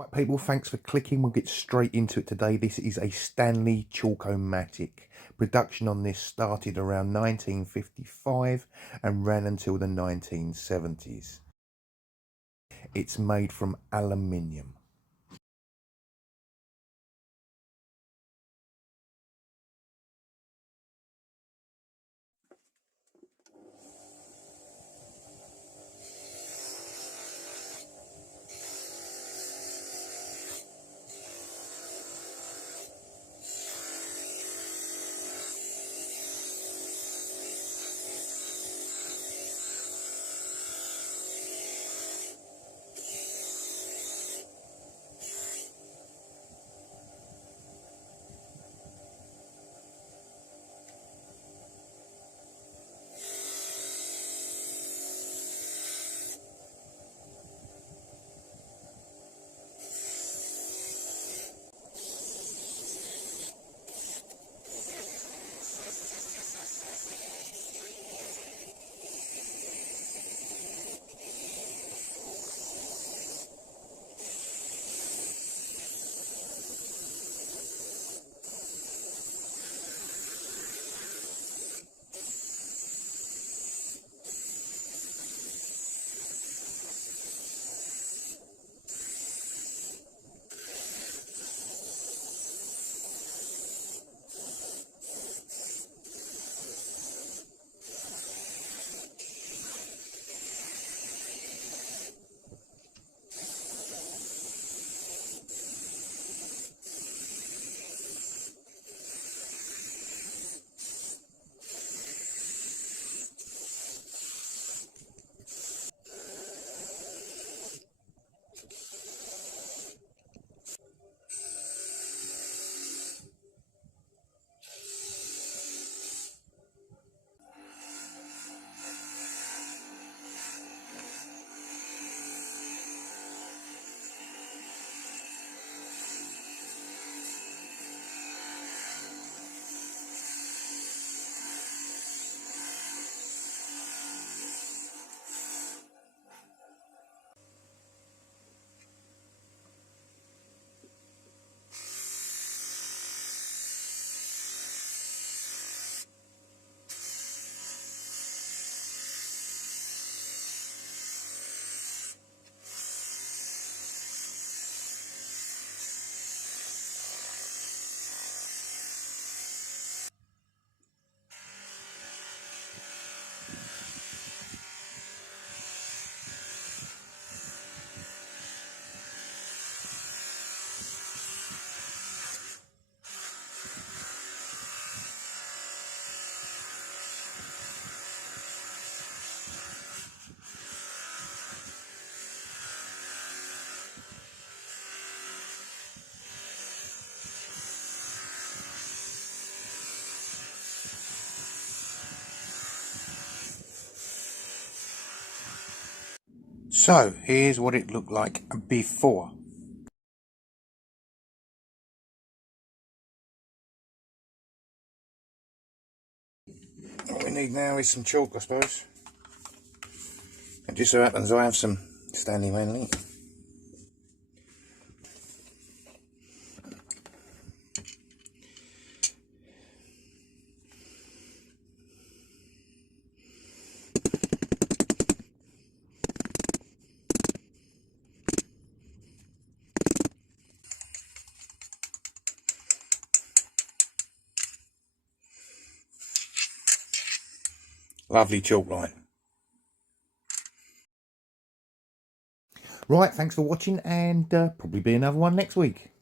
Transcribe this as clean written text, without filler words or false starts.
Right, people, thanks for clicking. We'll get straight into it today. This is a Stanley Chalk-O-Matic. Production on this started around 1955 and ran until the 1970s. It's made from aluminium. So here's what it looked like before. What we need now is some chalk, I suppose. It just so happens I have some Stanley Manley. Lovely chalk line. Right, thanks for watching, and probably be another one next week.